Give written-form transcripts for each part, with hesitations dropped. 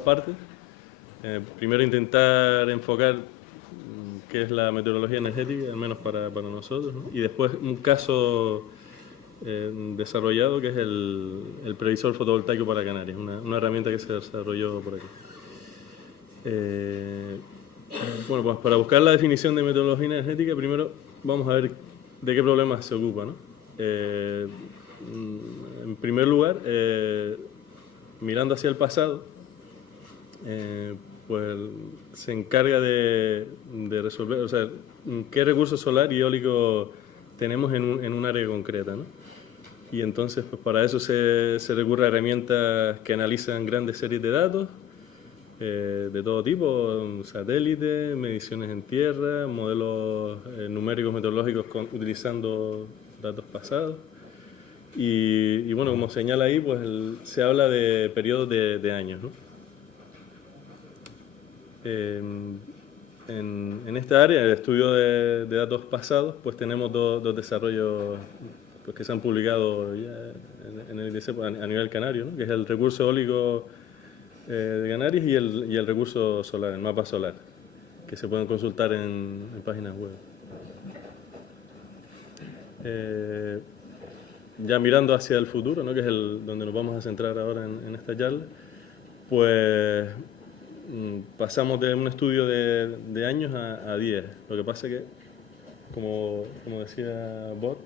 partes. Primero intentar enfocar qué es la meteorología energética, al menos para nosotros, ¿no? Y después un caso desarrollado que es el previsor fotovoltaico para Canarias, una herramienta que se desarrolló por aquí. Bueno, pues para buscar la definición de meteorología energética, primero vamos a ver de qué problemas se ocupa, ¿no? En primer lugar, mirando hacia el pasado, pues se encarga de resolver, o sea, qué recurso solar y eólico tenemos en un área concreta, ¿no? Y entonces, pues para eso se recurre a herramientas que analizan grandes series de datos, de todo tipo, satélites, mediciones en tierra, modelos numéricos meteorológicos utilizando datos pasados. Y bueno, como señala ahí, pues se habla de periodos de años, ¿no? En esta área, el estudio de datos pasados, pues tenemos dos desarrollos pues, que se han publicado ya en el IDC a nivel canario, ¿no? Que es el recurso eólico de Canarias y el recurso solar, el mapa solar, que se pueden consultar en páginas web. Ya mirando hacia el futuro, ¿no? Que es donde nos vamos a centrar ahora en esta charla, pues pasamos de un estudio de años a 10. Lo que pasa es que, como decía Bob,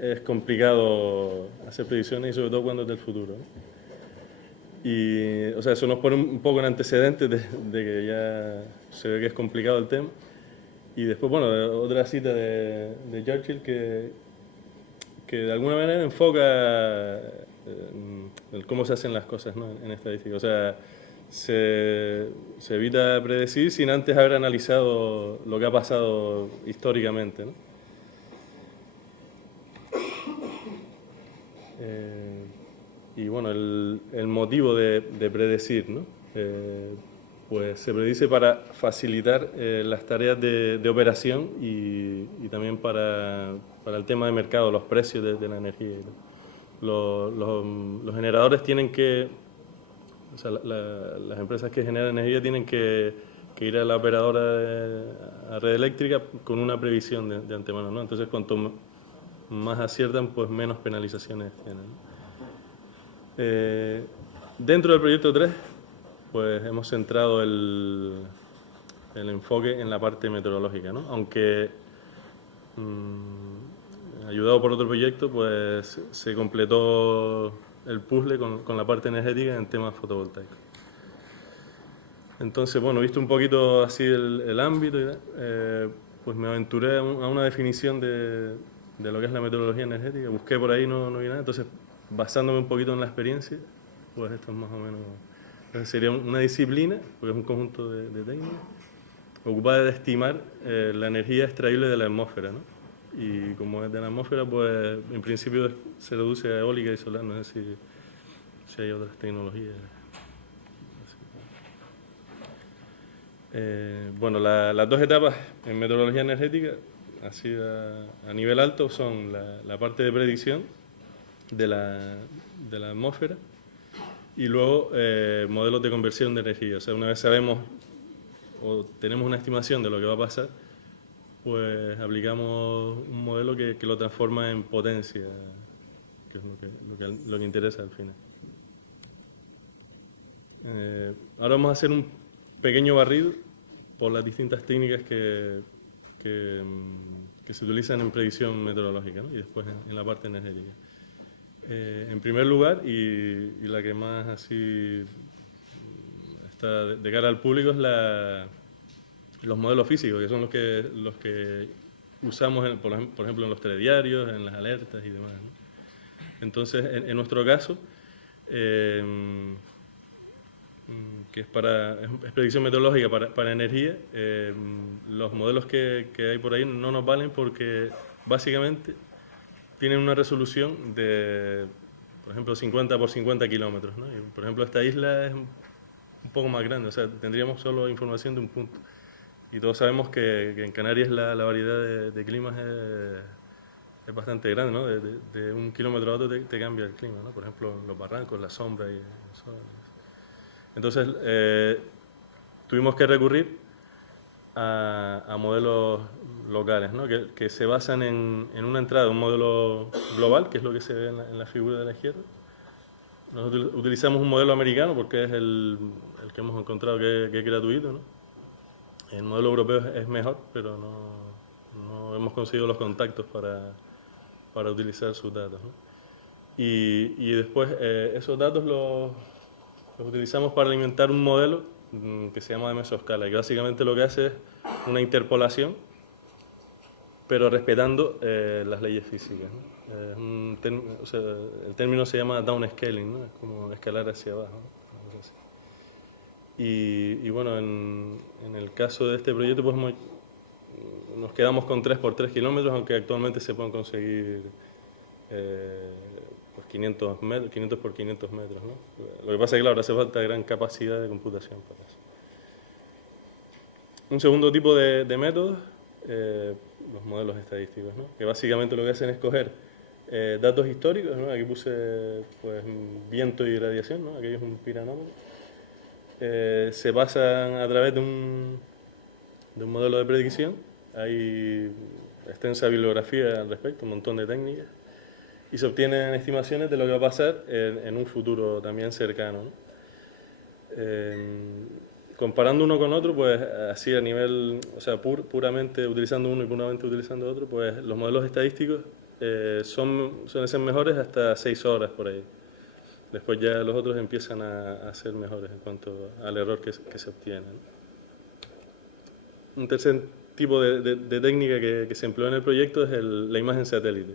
es complicado hacer predicciones y sobre todo cuando es del futuro, ¿no? Y, o sea, eso nos pone un poco en antecedentes de que ya se ve que es complicado el tema. Y después, bueno, otra cita de Churchill que de alguna manera enfoca cómo se hacen las cosas, ¿no? en estadística. O sea, se evita predecir sin antes haber analizado lo que ha pasado históricamente, ¿no? Y bueno, el motivo de predecir, ¿no? Pues se predice para facilitar las tareas de operación y también para el tema de mercado, los precios de la energía. Los generadores tienen que, o sea, las empresas que generan energía tienen que ir a la operadora a red eléctrica con una previsión de antemano, ¿no? Entonces, cuanto más aciertan, pues menos penalizaciones tienen, ¿no? Dentro del proyecto 3, pues hemos centrado el enfoque en la parte meteorológica, ¿no? Aunque ayudado por otro proyecto, pues se completó el puzzle con la parte energética en temas fotovoltaicos. Entonces, bueno, visto un poquito así el ámbito, pues me aventuré a una definición de lo que es la meteorología energética. Busqué por ahí, no vi nada. Entonces, basándome un poquito en la experiencia, pues esto es más o menos... Entonces sería una disciplina, porque es un conjunto de técnicas, ocupada de estimar la energía extraíble de la atmósfera, ¿no? Y como es de la atmósfera, pues en principio se reduce a eólica y solar, no sé si hay otras tecnologías. Bueno, las dos etapas en meteorología energética, así a nivel alto, son la parte de predicción de la atmósfera y luego modelos de conversión de energía. O sea, una vez sabemos o tenemos una estimación de lo que va a pasar, pues aplicamos un modelo que lo transforma en potencia, que es lo que interesa al final. Ahora vamos a hacer un pequeño barrido por las distintas técnicas que se utilizan en predicción meteorológica, ¿no? Y después en la parte energética. En primer lugar, y la que más así está de cara al público, es los modelos físicos, que son los que usamos, por ejemplo, en los telediarios, en las alertas y demás, ¿no? Entonces, en nuestro caso, que es predicción meteorológica para energía, los modelos que hay por ahí no nos valen porque básicamente tienen una resolución de, por ejemplo, 50 por 50 kilómetros, ¿no? Y, por ejemplo, esta isla es un poco más grande, o sea, tendríamos solo información de un punto. Y todos sabemos que en Canarias la variedad de climas es bastante grande, ¿no? De un kilómetro a otro te cambia el clima, ¿no? Por ejemplo, los barrancos, la sombra y el sol. Entonces, tuvimos que recurrir a modelos locales, ¿no? que se basan en una entrada, un modelo global, que es lo que se ve en la figura de la izquierda. Nosotros utilizamos un modelo americano porque es el que hemos encontrado que es gratuito, ¿no? El modelo europeo es mejor, pero no hemos conseguido los contactos para utilizar sus datos, ¿no? Y después esos datos los utilizamos para alimentar un modelo que se llama de mesoscala, que básicamente lo que hace es una interpolación, pero respetando las leyes físicas, ¿no? O sea, el término se llama downscaling, ¿no? Es como escalar hacia abajo, ¿no? Y bueno, en el caso de este proyecto pues nos quedamos con 3 por 3 kilómetros, aunque actualmente se pueden conseguir pues 500 por 500 metros, ¿no? Lo que pasa es que, claro, hace falta gran capacidad de computación para eso. Un segundo tipo de métodos, los modelos estadísticos, ¿no? Que básicamente lo que hacen es coger datos históricos, ¿no? Aquí puse pues, viento y radiación, ¿no? Aquí es un piranómetro. Se basan a través de un modelo de predicción. Hay extensa bibliografía al respecto, un montón de técnicas. Y se obtienen estimaciones de lo que va a pasar en un futuro también cercano, ¿no? Comparando uno con otro, pues así a nivel, o sea, puramente utilizando uno y puramente utilizando otro, pues los modelos estadísticos suelen ser mejores hasta 6 horas por ahí. Después ya los otros empiezan a ser mejores en cuanto al error que se obtiene, ¿no? Un tercer tipo de técnica que se empleó en el proyecto es la imagen satélite.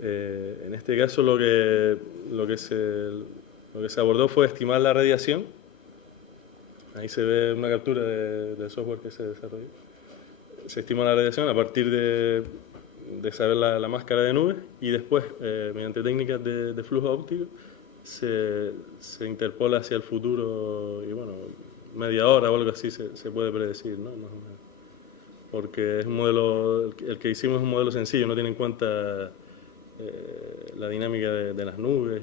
En este caso lo que se abordó fue estimar la radiación. Ahí se ve una captura del software que se desarrolló. Se estima la radiación a partir de saber la máscara de nubes y después, mediante técnicas de flujo óptico, se interpola hacia el futuro y bueno, media hora o algo así se puede predecir, ¿no? Porque es un modelo, el que hicimos es un modelo sencillo, no tiene en cuenta la dinámica de las nubes,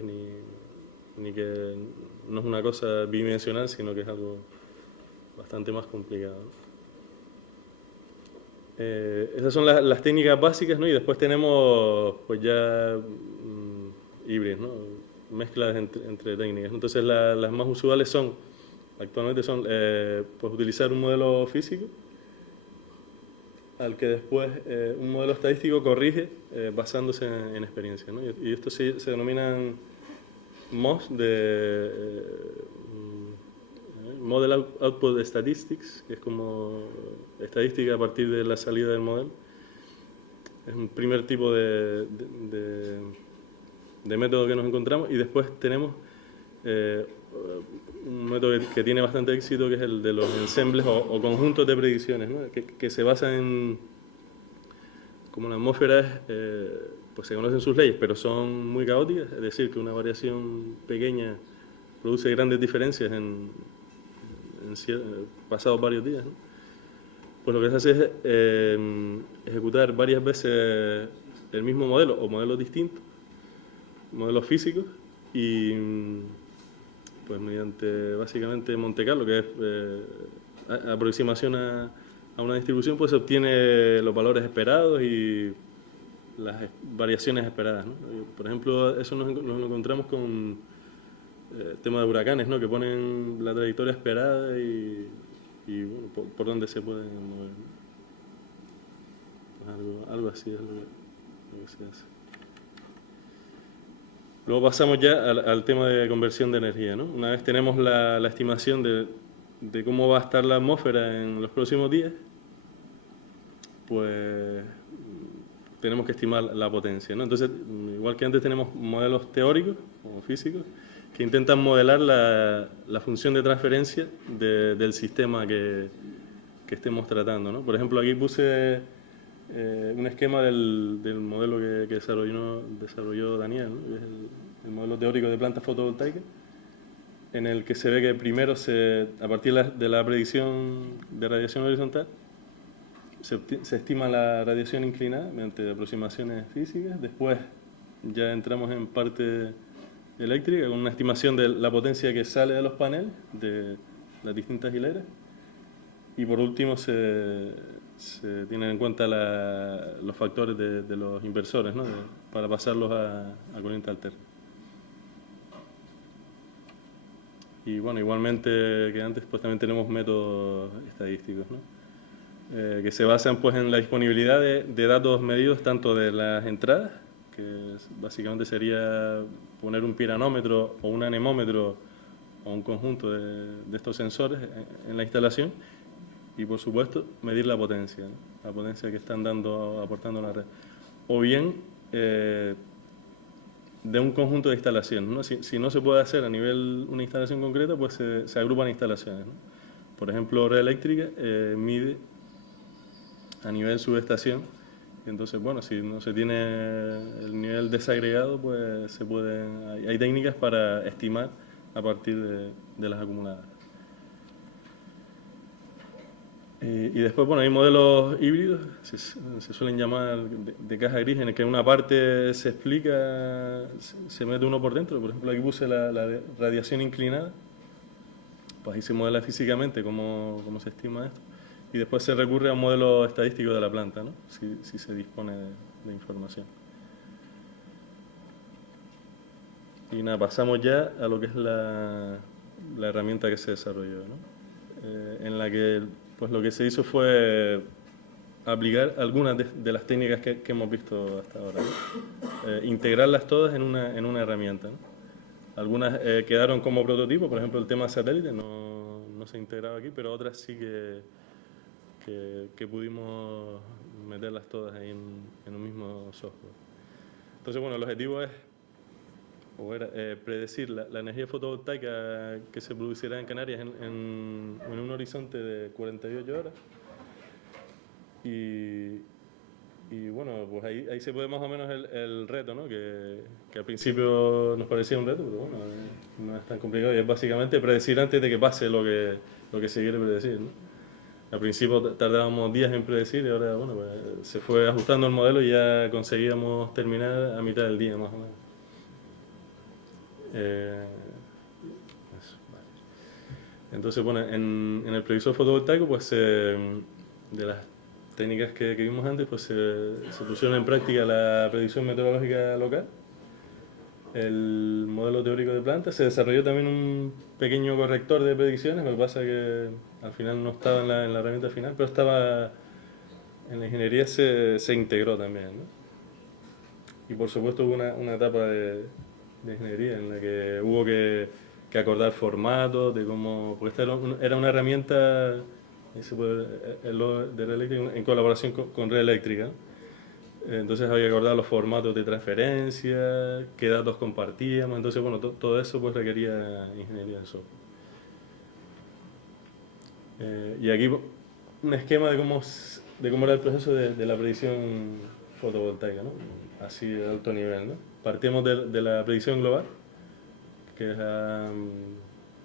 ni que no es una cosa bidimensional, sino que es algo bastante más complicado. Esas son las técnicas básicas, ¿no? Y después tenemos pues ya híbridos, ¿no? Mezclas entre técnicas. Entonces las más usuales actualmente son pues utilizar un modelo físico al que después un modelo estadístico corrige basándose en experiencia, ¿no? Y esto se denominan MOS, Model Output Statistics, que es como estadística a partir de la salida del modelo. Es un primer tipo de método que nos encontramos y después tenemos un método que tiene bastante éxito, que es el de los ensembles o conjuntos de predicciones, ¿no? que se basan en, como la atmósfera pues se conocen sus leyes, pero son muy caóticas, es decir, que una variación pequeña produce grandes diferencias pasados varios días, ¿no? Pues lo que se hace es ejecutar varias veces el mismo modelo o modelos distintos, modelos físicos, y pues mediante básicamente Monte Carlo, que es aproximación a una distribución, pues se obtiene los valores esperados y las variaciones esperadas, ¿no? Por ejemplo, eso nos encontramos con tema de huracanes, ¿no? Que ponen la trayectoria esperada y bueno, por dónde se pueden mover. Pues algo así es lo que se hace. Luego pasamos ya al tema de conversión de energía, ¿no? Una vez tenemos la estimación de cómo va a estar la atmósfera en los próximos días, pues tenemos que estimar la potencia, ¿no? Entonces, igual que antes tenemos modelos teóricos o físicos que intentan modelar la función de transferencia del sistema que estemos tratando, ¿no? Por ejemplo, aquí puse un esquema del modelo que desarrolló Daniel, ¿no? Que es el modelo teórico de plantas fotovoltaicas, en el que se ve que primero, a partir de la predicción de radiación horizontal, se estima la radiación inclinada mediante aproximaciones físicas. Después ya entramos en parte eléctrica con una estimación de la potencia que sale de los paneles, de las distintas hileras. Y por último se tienen en cuenta los factores de los inversores, ¿no? Para pasarlos a corriente alterna. Y bueno, igualmente que antes, pues también tenemos métodos estadísticos, ¿no? Que se basan pues en la disponibilidad de datos medidos tanto de las entradas, que básicamente sería poner un piranómetro o un anemómetro o un conjunto de estos sensores en la instalación, y por supuesto medir la potencia, ¿no? La potencia que están aportando a la red. O bien de un conjunto de instalaciones, ¿no? Si no se puede hacer a nivel una instalación concreta, pues se agrupan instalaciones, ¿no? Por ejemplo, Red Eléctrica mide a nivel subestación. Entonces, bueno, si no se tiene el nivel desagregado, pues hay técnicas para estimar a partir de las acumuladas. Y después, bueno, hay modelos híbridos, se suelen llamar de caja gris, en el que en una parte se explica, se mete uno por dentro. Por ejemplo, aquí puse la radiación inclinada, pues ahí se modela físicamente cómo se estima esto. Y después se recurre a un modelo estadístico de la planta, ¿no? Si se dispone de información. Y nada, pasamos ya a lo que es la herramienta que se desarrolló, ¿no? En la que pues lo que se hizo fue aplicar algunas de las técnicas que hemos visto hasta ahora, ¿no? Integrarlas todas en una herramienta, ¿no? Algunas quedaron como prototipo, por ejemplo el tema satélite no se ha integrado aquí, pero otras sí que pudimos meterlas todas ahí en un mismo software. Entonces, bueno, el objetivo era predecir la energía fotovoltaica que se producirá en Canarias en un horizonte de 48 horas. Y bueno, pues ahí se puede más o menos el reto, ¿no? Que al principio nos parecía un reto, pero bueno, no es tan complicado, y es básicamente predecir antes de que pase lo que se quiere predecir, ¿no? Al principio tardábamos días en predecir, y ahora, bueno, pues se fue ajustando el modelo y ya conseguíamos terminar a mitad del día, más o menos. Eso, vale. Entonces, bueno, en el previsor fotovoltaico, pues de las técnicas que vimos antes, pues se pusieron en práctica la predicción meteorológica local, el modelo teórico de planta, se desarrolló también un pequeño corrector de predicciones, lo que pasa que al final no estaba en la herramienta final, pero estaba en la ingeniería, se integró también, ¿no? Y por supuesto hubo una etapa de ingeniería en la que hubo que acordar formatos, de cómo, porque esta era una herramienta de Red Eléctrica en colaboración con Red Eléctrica. Entonces había que acordar los formatos de transferencia, qué datos compartíamos. Entonces, bueno, todo eso pues requería ingeniería de software. Y aquí un esquema de cómo era el proceso de la predicción fotovoltaica, ¿no? Así de alto nivel, ¿no? Partimos de la predicción global, que es,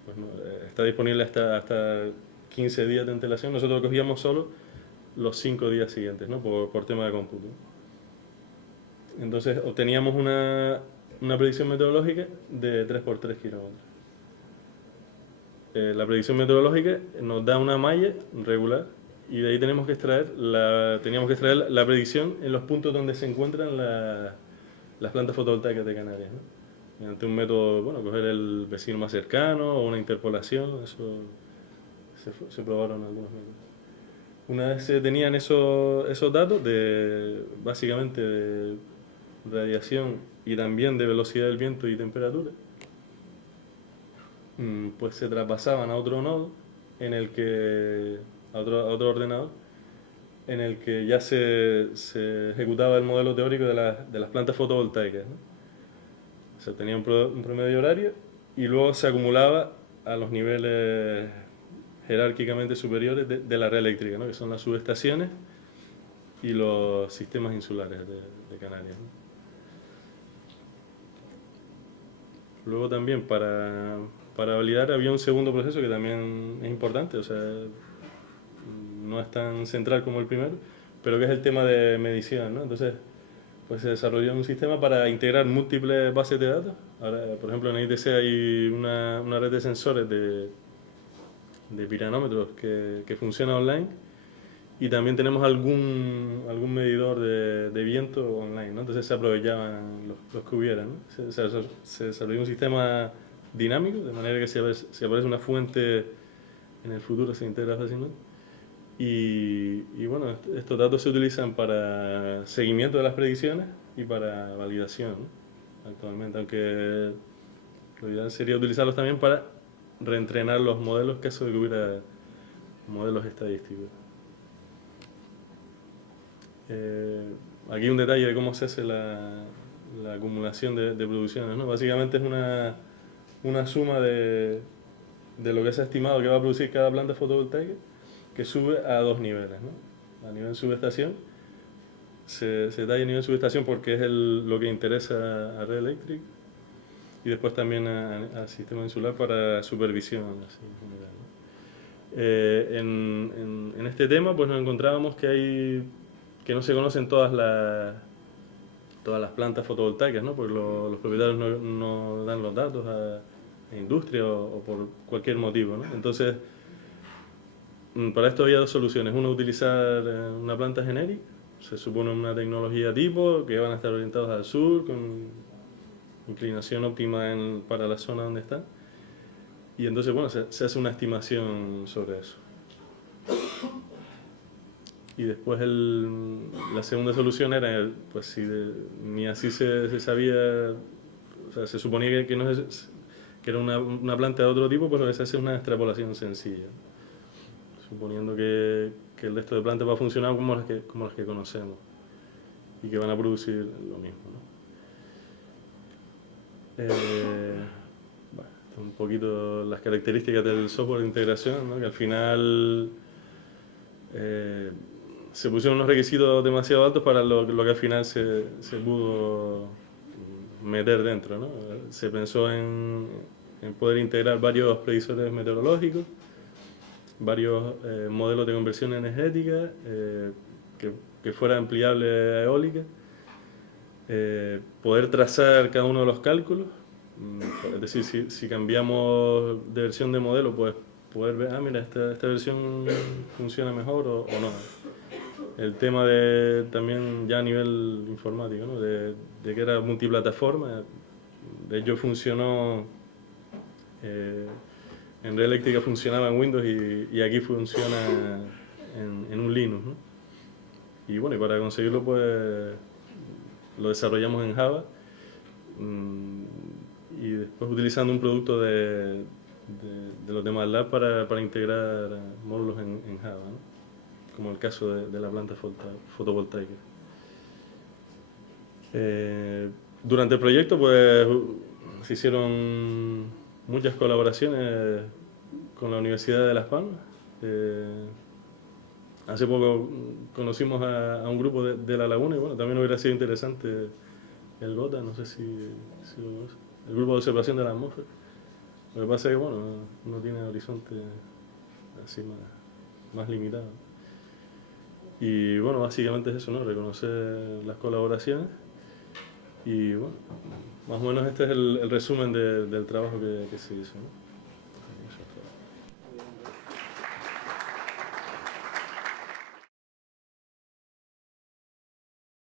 pues, ¿no? Está disponible hasta 15 días de antelación. Nosotros cogíamos solo los 5 días siguientes, ¿no? Por tema de cómputo. Entonces obteníamos una predicción meteorológica de 3×3 kilómetros. La predicción meteorológica nos da una malla regular, y de ahí teníamos que extraer la predicción en los puntos donde se encuentran las plantas fotovoltaicas de Canarias, ¿no? Mediante un método, bueno, coger el vecino más cercano o una interpolación, eso se probaron algunos métodos. Una vez se tenían esos datos básicamente de radiación y también de velocidad del viento y temperatura, pues se traspasaban a otro nodo, a otro ordenador, en el que ya se ejecutaba el modelo teórico de las plantas fotovoltaicas, ¿no? O sea, tenía un promedio horario y luego se acumulaba a los niveles jerárquicamente superiores de la red eléctrica, ¿no? Que son las subestaciones y los sistemas insulares de Canarias, ¿no? Luego también para validar había un segundo proceso que también es importante, o sea, no es tan central como el primero, pero que es el tema de medición, ¿no? Entonces, pues se desarrolló un sistema para integrar múltiples bases de datos ahora, por ejemplo, en ITC hay una red de sensores de piranómetros que funciona online, y también tenemos algún medidor de viento online, ¿no? Entonces se aprovechaban los que hubieran, ¿no? Se desarrolló un sistema dinámico, de manera que si aparece una fuente en el futuro se integra fácilmente. Y bueno, estos datos se utilizan para seguimiento de las predicciones y para validación, ¿no? Actualmente, aunque lo ideal sería utilizarlos también para reentrenar los modelos, caso de que hubiera modelos estadísticos. Aquí un detalle de cómo se hace la acumulación de producciones, ¿no? Básicamente es una suma de lo que se ha estimado que va a producir cada planta fotovoltaica, que sube a dos niveles, ¿no? A nivel subestación, se detalla a nivel subestación porque es lo que interesa a Red Eléctrica, y después también al sistema insular para supervisión, así, en general, ¿no? En este tema pues nos encontrábamos que no se conocen todas las plantas fotovoltaicas, ¿no? Porque los propietarios no dan los datos a industria o por cualquier motivo, ¿no? Entonces, para esto había dos soluciones. Una, utilizar una planta genérica, se supone una tecnología tipo, que van a estar orientados al sur, con inclinación óptima para la zona donde están. Y entonces, bueno, se hace una estimación sobre eso. Y después la segunda solución era, pues si ni así se sabía, o sea, se suponía que era una planta de otro tipo, pues lo que se hace es una extrapolación sencilla, suponiendo que el resto de plantas va a funcionar como las que conocemos y que van a producir lo mismo, ¿no? Bueno, un poquito las características del software de integración, ¿no? Que al final se pusieron unos requisitos demasiado altos para lo que al final se pudo meter dentro, ¿no? Se pensó en poder integrar varios previsores meteorológicos, varios modelos de conversión energética, que fuera ampliable a eólica, poder trazar cada uno de los cálculos, es decir, si cambiamos de versión de modelo, pues poder ver, mira, esta versión funciona mejor o no. El tema también ya a nivel informático, ¿no? de que era multiplataforma. De hecho funcionó, en Red Eléctrica funcionaba en Windows y aquí funciona en un Linux, ¿no? Y bueno, y para conseguirlo pues lo desarrollamos en Java, y después utilizando un producto de los de MATLAB para integrar módulos en Java, ¿no? Como el caso de la planta fotovoltaica. Durante el proyecto pues se hicieron muchas colaboraciones con la Universidad de Las Palmas. Hace poco conocimos a un grupo de La Laguna, y bueno, también hubiera sido interesante el GOTA, no sé si lo conoce, el Grupo de Observación de la Atmósfera. Lo que pasa es que bueno, no tiene horizonte así más limitado. Y bueno, básicamente es eso, ¿no? Reconocer las colaboraciones. Y bueno, más o menos este es el resumen del trabajo que se hizo, ¿no?